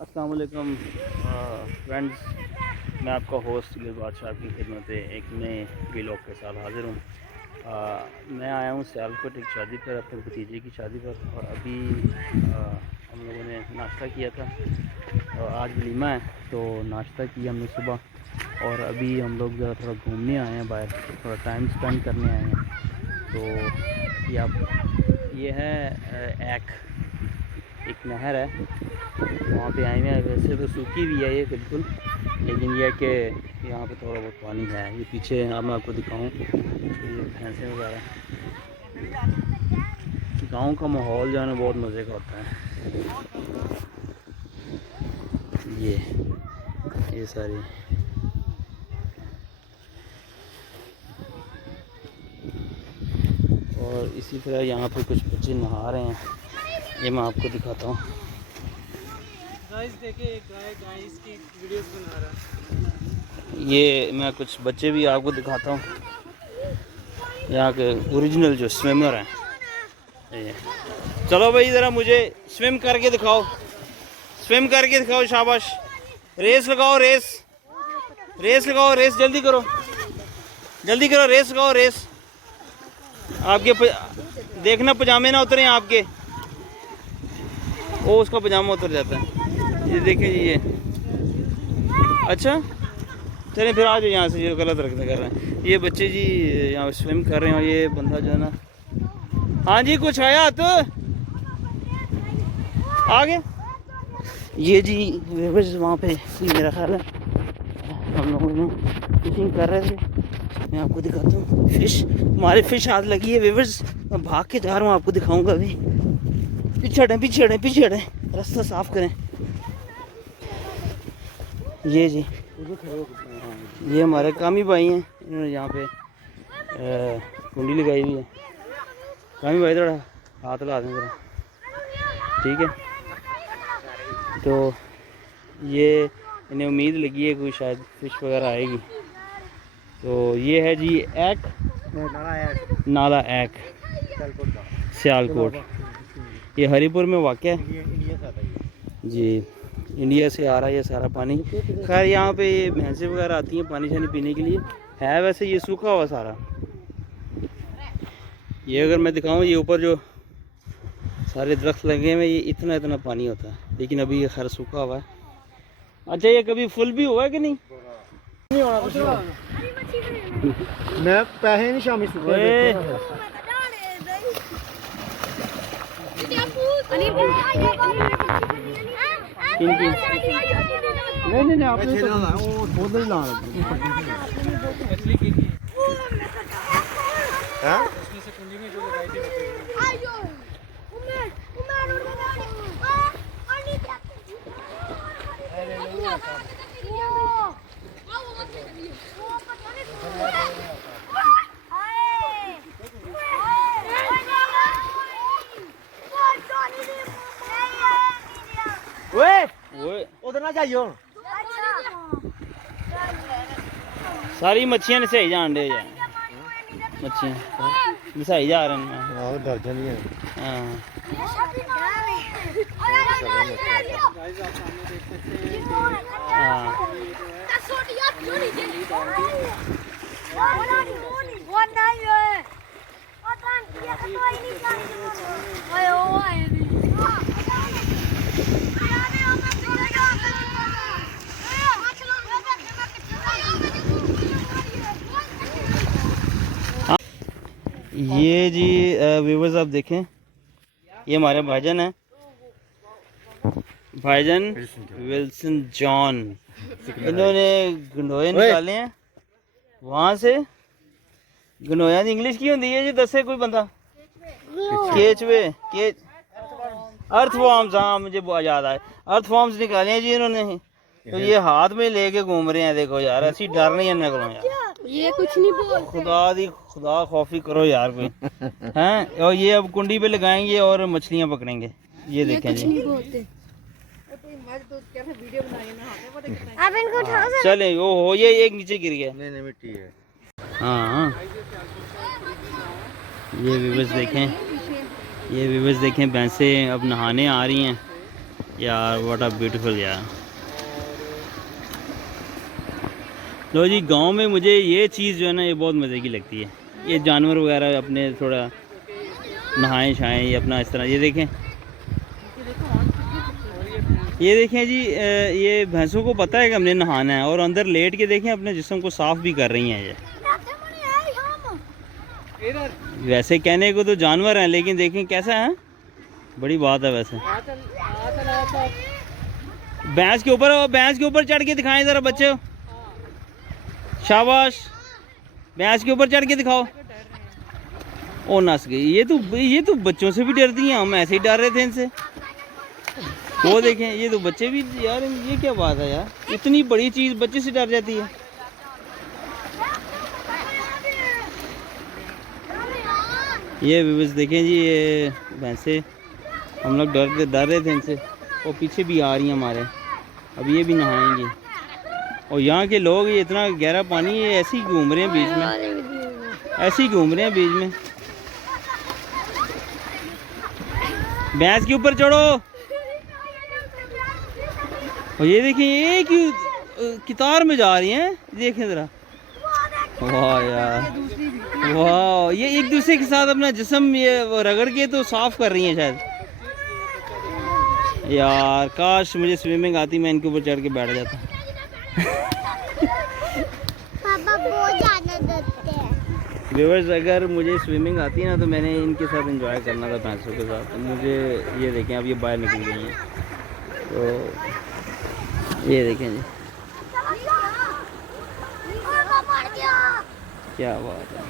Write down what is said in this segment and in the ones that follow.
अस्सलाम वालेकुम फ्रेंड्स, मैं आपका होस्ट सुलेल बादशाह की खिदमत में एक नए व्लॉग के साथ हाज़िर हूँ। मैं आया हूँ सियालकोट एक शादी पर, अपने भतीजे की शादी पर। और अभी हम लोगों ने नाश्ता किया था। आज वलीमा है तो नाश्ता किया हमने सुबह। और अभी हम लोग ज़रा थोड़ा घूमने आए हैं बाहर, थोड़ा टाइम स्पेंड करने आए हैं। तो ये है एक नहर है, वहाँ पे आए हुए हैं। वैसे तो सूखी भी है ये बिल्कुल, लेकिन यह है कि यहाँ पे थोड़ा बहुत पानी है। ये पीछे अब मैं आपको दिखाऊँ, ये भैंसें वगैरह। गांव का माहौल जो है ना बहुत मज़े का होता है। ये सारी और इसी तरह यहाँ पे कुछ बच्चे नहा रहे हैं, ये मैं आपको दिखाता हूँ। गाइस देखिए, एक गाय इसकी वीडियोस बना रहा है। ये मैं कुछ बच्चे भी आपको दिखाता हूँ, यहाँ के ओरिजिनल जो स्विमर हैं। ये चलो भाई, ज़रा मुझे स्विम करके दिखाओ, स्विम करके दिखाओ, शाबाश। रेस लगाओ, रेस लगाओ, रेस जल्दी करो, जल्दी करो, रेस लगाओ, रेस। आपके देखना पजामे ना उतरे आपके, वो उसका पजामा उतर जाता है। ये देखें जी, ये अच्छा चलें फिर आज यहाँ से, ये गलत रखने कर रहे हैं ये बच्चे जी, यहाँ स्विम कर रहे हैं। और ये बंदा जो है ना, हाँ जी कुछ आया तो आगे। ये जी वहाँ पे मेरा ख्याल है हम लोगों ने फिशिंग कर रहे थे। मैं आपको दिखाता हूँ फिश, हमारे फिश हाथ लगी है वेवर्स। मैं भाग के जा रहा हूँ, आपको दिखाऊंगा अभी। पीछे हटें, रास्ता साफ करें। ये जी, ये हमारे कामी भाई हैं, इन्होंने यहाँ पे कुंडी लगाई हुई है। कामी भाई थोड़ा हाथ ला दें ज़रा, ठीक है। तो ये इन्हें उम्मीद लगी है कोई शायद फिश वगैरह आएगी। तो ये है जी नाला एक सियालकोट, ये हरिपुर में वाक़या है जी। इंडिया से आ रहा है ये सारा पानी। खैर यहाँ पे ये भैंसें वगैरह आती हैं पानी शानी पीने के लिए। है वैसे ये सूखा हुआ सारा। ये अगर मैं दिखाऊँ, ये ऊपर जो सारे दरख्त लगे हुए, ये इतना पानी होता है, लेकिन अभी ये खैर सूखा हुआ है। अच्छा, ये कभी फुल भी हुआ है कि नहीं? मैं पैसे नहीं शामिल नहीं आप उधर ला उसमें से कुंडी में जो लगाई थी। उधर ना जाइयो, सारी मच्छियाँ नसाई जान दे यार, मच्छियाँ नसाई जा रहे हैं। डर जानी है। हाँ ये जी व्यूवर्स आप देखें, ये हमारे भाईजान हैं, भाईजान विल्सन जॉन। इन्होंने गंडोए निकाले हैं वहाँ से। गंडोया की इंग्लिश की होती है जी, दसे कोई बंदा। केचवे, अर्थवॉर्म्स, हाँ मुझे बहुत याद आया, अर्थवॉर्म्स निकाले हैं जी इन्होंने। तो ये हाथ में लेके घूम रहे हैं, देखो यार, ऐसी डर नहीं है करो यार, ये कुछ नहीं बोलते। खुदा खौफी करो यार कोई हैं। और ये अब कुंडी पे लगाएंगे और मछलियाँ पकड़ेंगे। ये देखें जी, आप इनको उठाओ सर। चले वो हो, ये एक नीचे गिर गया। नहीं मिट्टी है। हाँ ये व्यूवर्स देखें, भैंसें अब नहाने आ रही हैं। यार व्हाट अ ब्यूटीफुल यार। लो जी, गांव में मुझे ये चीज़ जो है ना ये बहुत मज़े की लगती है। ये जानवर वगैरह अपने थोड़ा नहाएं शाएं, ये अपना इस तरह। ये देखें जी, ये भैंसों को पता है कि हमने नहाना है, और अंदर लेट के देखें अपने जिस्म को साफ़ भी कर रही हैं ये। वैसे कहने को तो जानवर हैं, लेकिन देखें कैसा है, बड़ी बात है वैसे। भैंस के ऊपर चढ़ के दिखाएं ज़रा बच्चे, शाबाश। भैंस के ऊपर चढ़ के दिखाओ। ओ नस गई, ये तो बच्चों से भी डरती हैं। हम ऐसे ही डर रहे थे इनसे। वो देखें, ये तो बच्चे भी यार, ये क्या बात है यार, इतनी बड़ी चीज़ बच्चे से डर जाती है। ये व्यूअर्स देखें जी, ये भैंसे हम लोग डर रहे थे इनसे, और पीछे भी आ रही हैं हमारे। अब ये भी नहाएंगे, और यहाँ के लोग, ये इतना गहरा पानी, ये ऐसे ही घूम रहे हैं बीच में, ऐसे ही घूम रहे हैं बीच में। भैंस के ऊपर चढ़ो। और ये देखिए, ये क्यों कितार में जा रही हैं, देखें ज़रा। वाह यार, वाह। ये एक दूसरे के साथ अपना जिस्म ये रगड़ के तो साफ कर रही हैं शायद। यार काश मुझे स्विमिंग आती, मैं इनके ऊपर चढ़ के बैठ जाता। पापा बहुत ज़्यादा डरते हैं। व्यूअर्स, अगर मुझे स्विमिंग आती ना तो मैंने इनके साथ एंजॉय करना था, भैंसों के साथ। मुझे ये देखें, अब ये बाहर निकल गई हैं, तो ये देखें जी, क्या बात है।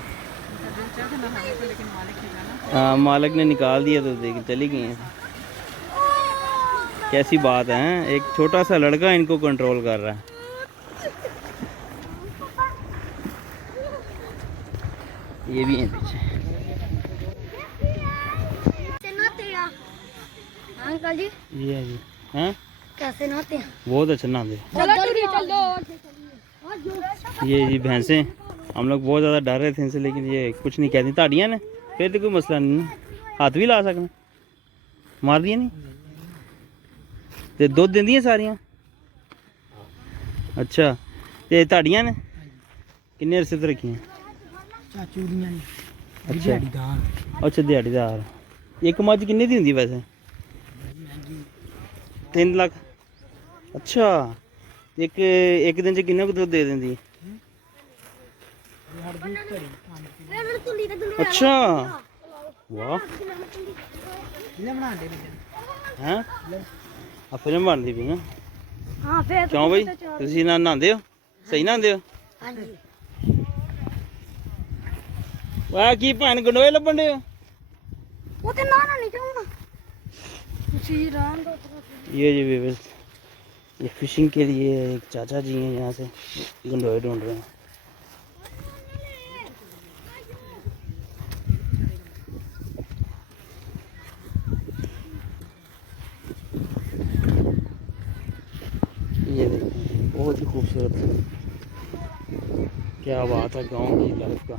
हाँ, मालिक ने निकाल दिया तो देख चली गई हैं। कैसी बात है, हैं? एक छोटा सा लड़का इनको कंट्रोल कर रहा है। ये भी है पीछे। अंकल जी, ये है जी, हैं? कैसे नहाते हैं? बहुत अच्छा नहाते। चलो ये जी भैंसें, हम लोग बहुत ज़्यादा डर रहे थे इनसे, लेकिन ये कुछ नहीं कहती। ताड़ियाँ ने फिर तो कोई मसला नहीं है, हाथ भी ला सकना। मार दिया नहीं ते दुध देंदी हैं सारियां। अच्छा, ते ताड़ियाँ ने किन्ने अरसे तो रखी हैं? चाचू दियां ने। अच्छा दिहाड़ीदार। अच्छा, दिहाड़ीदार। एक मझ किन्ने दी होंदी वैसे? 3 लाख। अच्छा, एक दिन च किन्ना कुछ दुध दे देंदी? अच्छा, वाह। हैं? आ फिल्म बनती पई ना? हाँ, फिर क्यों भाई, तुसीं ना नहांदे हो? सही नहांदे हो? हाँ जी। वाह, की भैन गंडोए लब्भन दे हो? वो तो नहाना नहीं चाहूँगा। जी राम दो। ये जी व्यूअर्स, ये फिशिंग के लिए एक चाचा जी हैं, यहाँ से गंडोए ढूंढ रहे हैं। ये देखें, बहुत ही खूबसूरत, क्या बात है गांव की लाइफ का।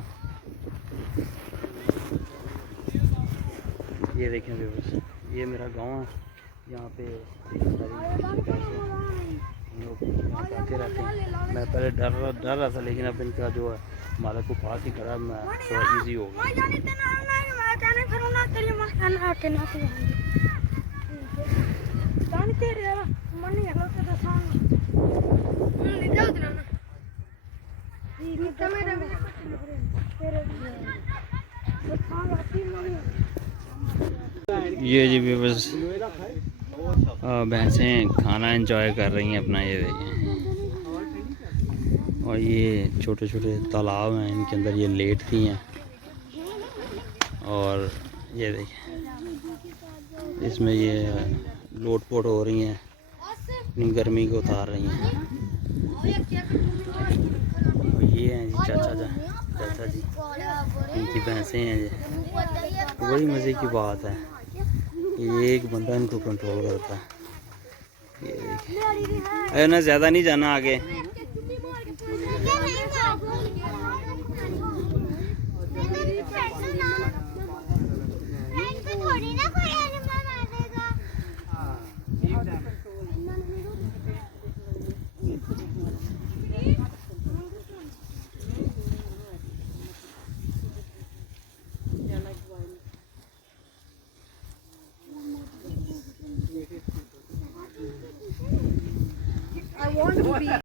ये देखें व्यूअर्स, ये मेरा गांव है। यहाँ पे हम लोग यहाँ पे आते रहते हैं। मैं पहले डर रहा था, लेकिन अब इनका जो है मालिक को पास ही खड़ा, मैं थोड़ा ईजी हो गया। ये जी व्यूअर्स, भैंसें खाना एंजॉय कर रही हैं अपना, ये देखें। और ये छोटे छोटे तालाब हैं, इनके अंदर ये लेटती हैं। और ये देखें, इसमें ये लोट पोट हो रही हैं, अपनी गर्मी को उतार रही हैं। और ये हैं जी चाचा जी, इनकी भैंसें हैं ये। बड़ी मज़े की बात है, ये एक बंदा इनको कंट्रोल करता है। ये देखिए, अरे ना ज़्यादा नहीं जाना आगे। want to be